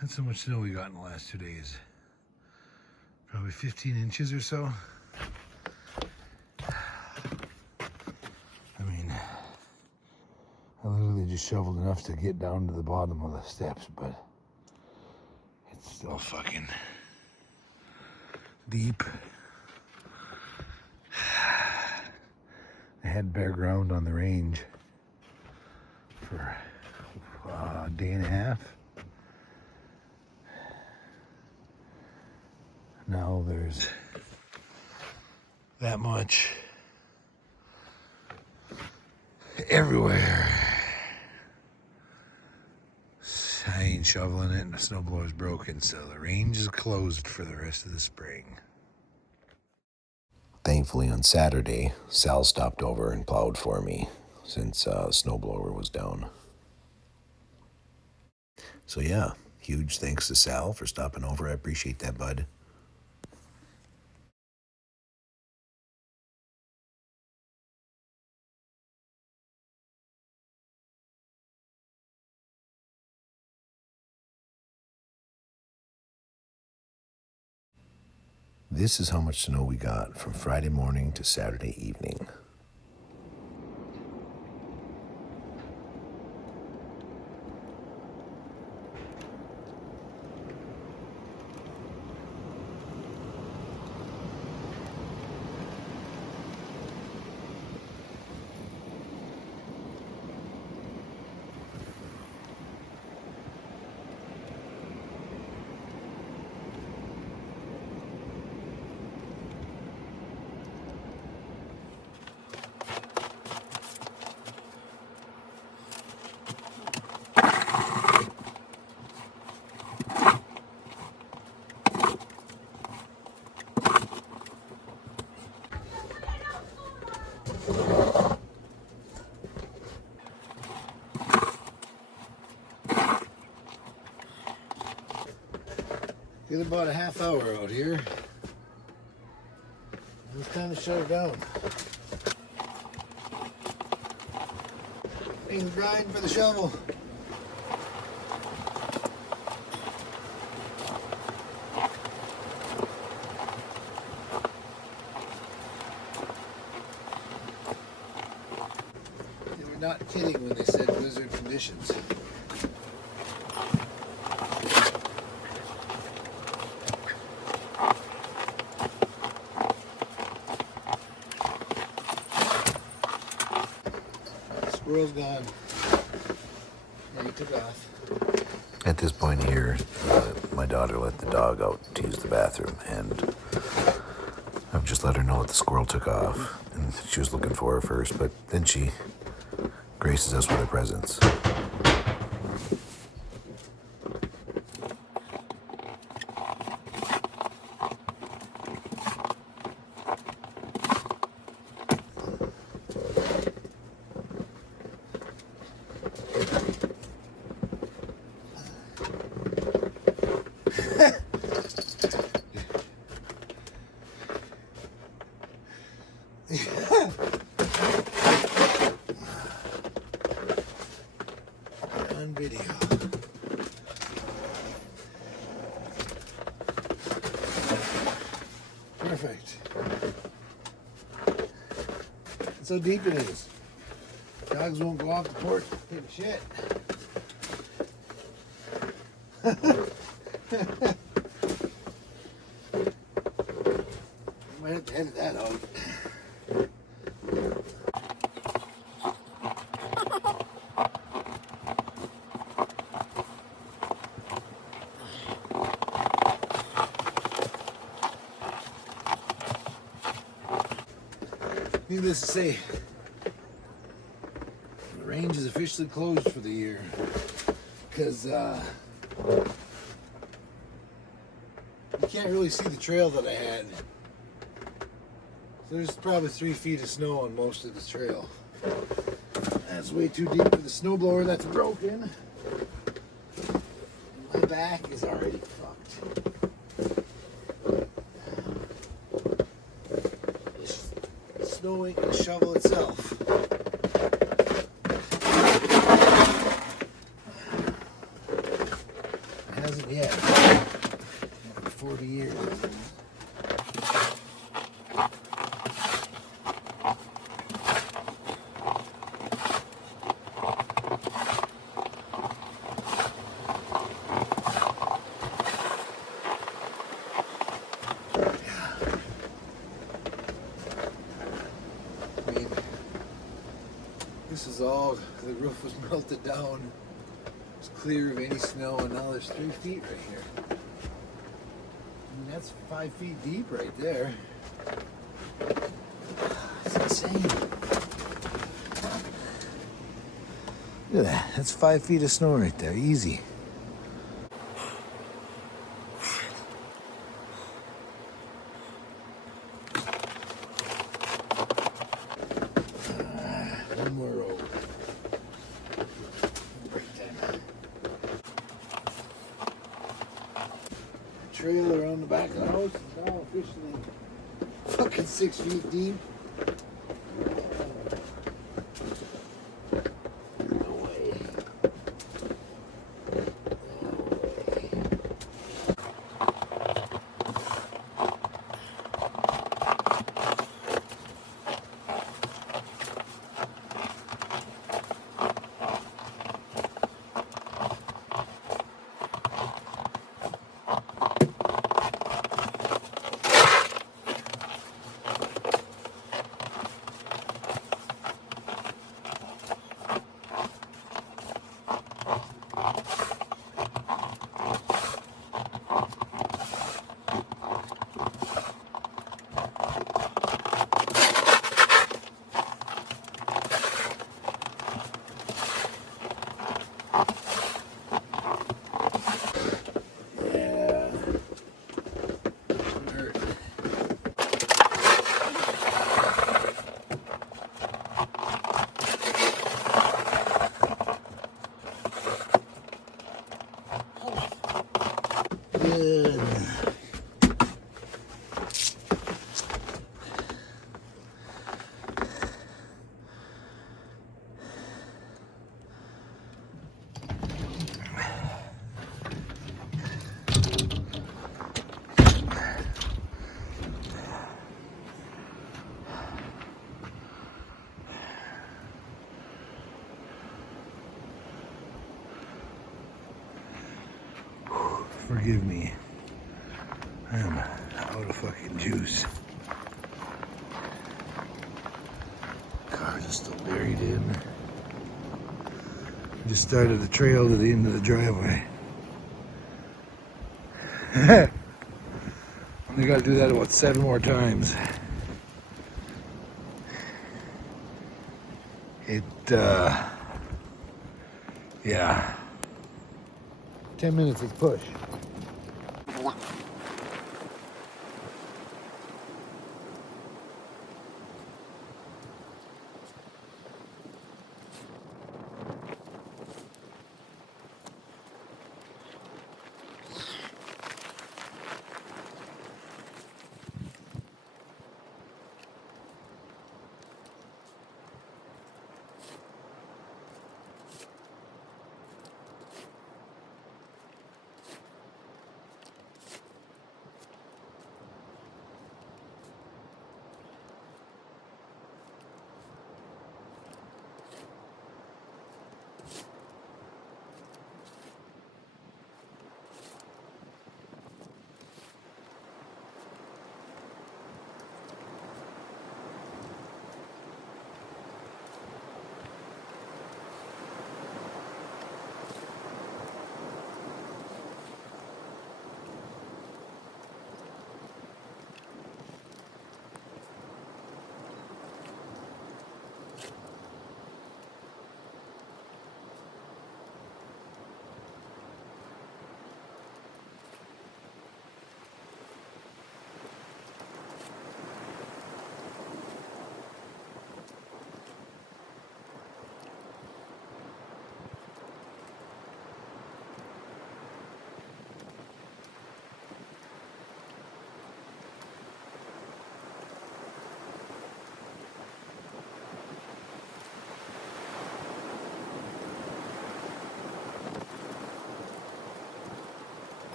That's how much snow we got in the last 2 days. Probably 15 inches or so. I mean, I literally just shoveled enough to get down to the bottom of the steps, but it's still fucking deep. I had bare ground on the range for a day and a half. Now there's that much everywhere. I ain't shoveling it and the snowblower's broken, so the range is closed for the rest of the spring. Thankfully, on Saturday, Sal stopped over and plowed for me since snowblower was down. So yeah, huge thanks to Sal for stopping over. I appreciate that, bud. This is how much snow we got from Friday morning to Saturday evening. Get about a half hour out here. It's time to shut it down. Things grind for the shovel. They were not kidding when they said blizzard conditions. Squirrel's gone. Yeah, he took off. At this point here, my daughter let the dog out to use the bathroom, and I've just let her know that the squirrel took off, and she was looking for her first, but then she graces us with her presence. On video. Perfect. That's how deep it is. Dogs won't go off the porch and take shit. Might have to edit that out. Needless to say, the range is officially closed for the year because you can't really see the trail that I had. So there's probably 3 feet of snow on most of the trail. That's way too deep for the snowblower that's broken. My back is already fucked. Snowing the shovel itself. It hasn't yet. 40 years. I mean, this is all, the roof was melted down. It's clear of any snow, and now there's 3 feet right here. I mean, that's 5 feet deep right there. It's insane. Look at that. That's 5 feet of snow right there. Easy. One more row. Break time. Trail around the back of the house is now officially fucking 6 feet deep. No way. Good. Forgive me. I'm out of fucking juice. Cars are still buried in. Just started the trail to the end of the driveway. Only gotta do that about 7 more times. Yeah. 10 minutes, let's push.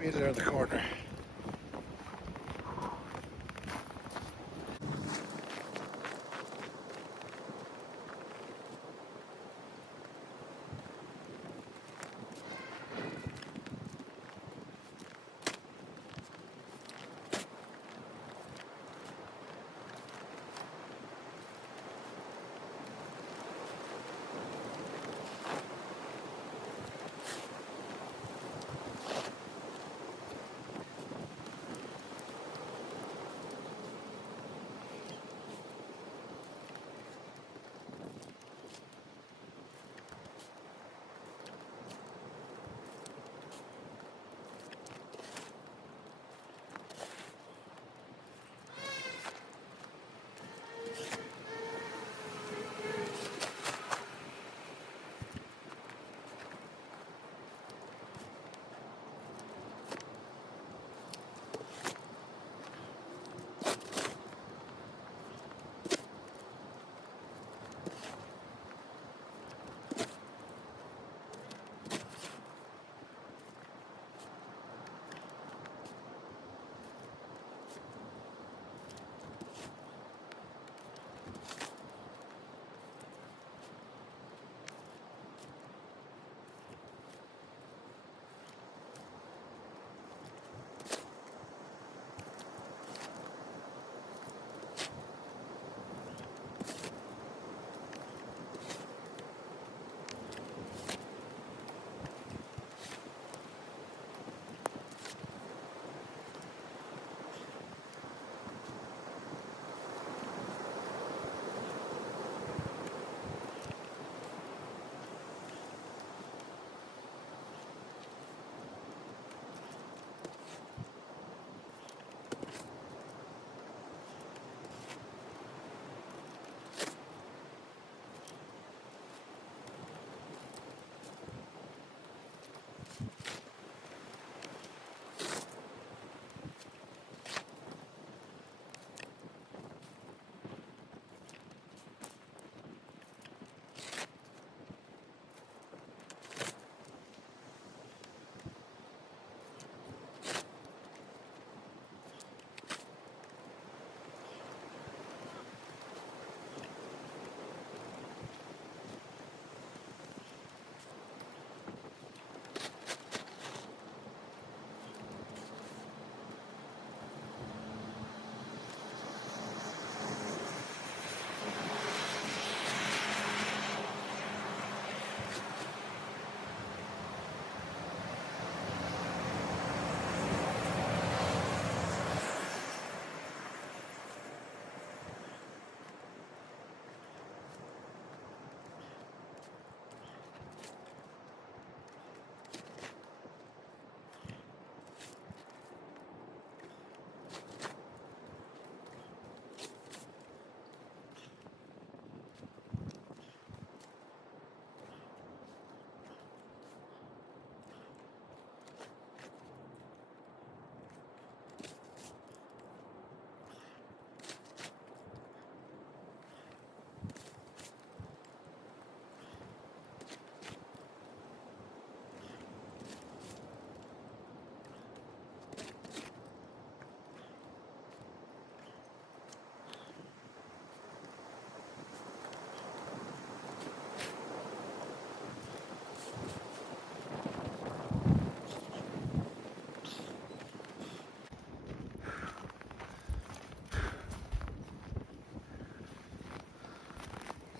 Made it around the corner.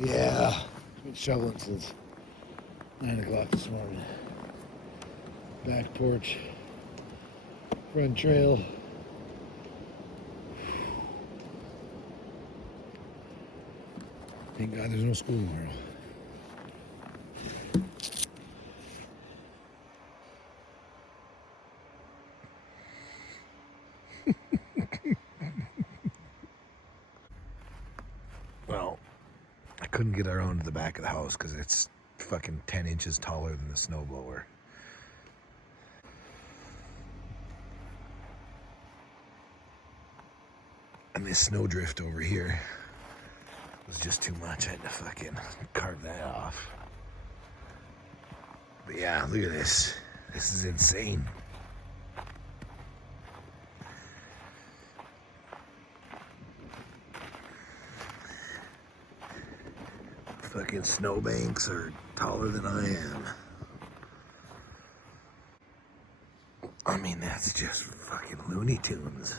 Yeah, been shoveling since 9 o'clock this morning. Back porch, front trail. Thank God there's no school tomorrow. Well, I couldn't get around to the back of the house because it's fucking 10 inches taller than the snowblower. And this snowdrift over here was just too much. I had to fucking carve that off. But yeah, look at this. This is insane. fucking snowbanks are taller than I am. I mean, that's just fucking Looney Tunes.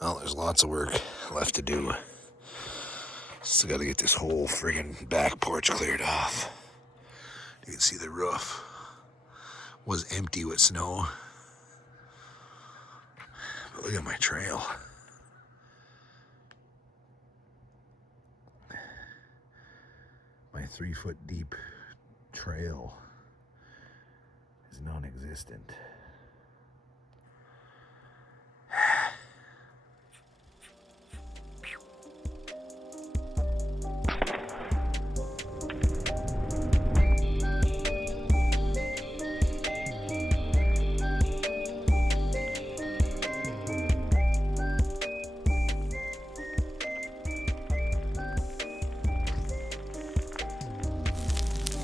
Well, there's lots of work left to do. Still got to get this whole friggin' back porch cleared off. You can see the roof was empty with snow. But look at my trail. My 3-foot deep trail is non-existent.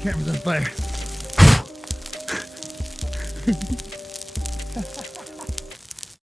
Camera's on fire.